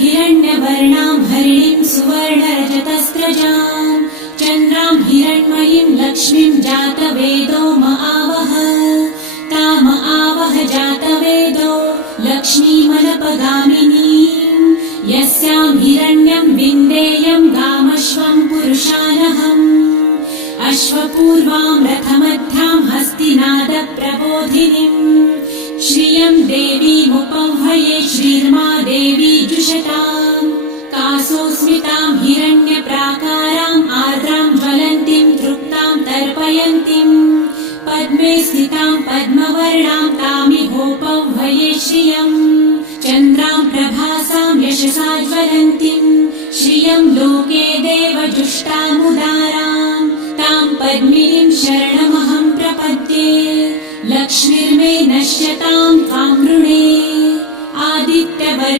हिरण्यवर्णां हरिणीं सुवर्णरजतस्रजां चन्द्रां हिरण्मयीं लक्ष्मीं जातवेदो महावः ताम आवह जातवेदो लक्ष्मीमनपगामिनीं यस्यां हिरण्यं विन्देयं गामश्वं पुरुषानहम् अश्वपूर्वां रथमध्यां हस्तिनादप्रबोधिनीं श्रियं देवीमुपह्वये श्रीर्मा देवी जुषतां कासोस्मितां हिरण्यप्राकाराम् आर्द्रां ज्वलन्तीं तृप्तां तर्पयन्तीं पद्मे स्थितां पद्मवर्णां तामिहोपह्वये श्रियं चन्द्रां प्रभासां यशसा ज्वलन्तीं श्रियं लोके देवजुष्टामुदारां तां पद्मिनीं शरणमहं प्रपद्ये लक्ष्मीर्मे नश्यतां त्वां वृणे आदित्यवर्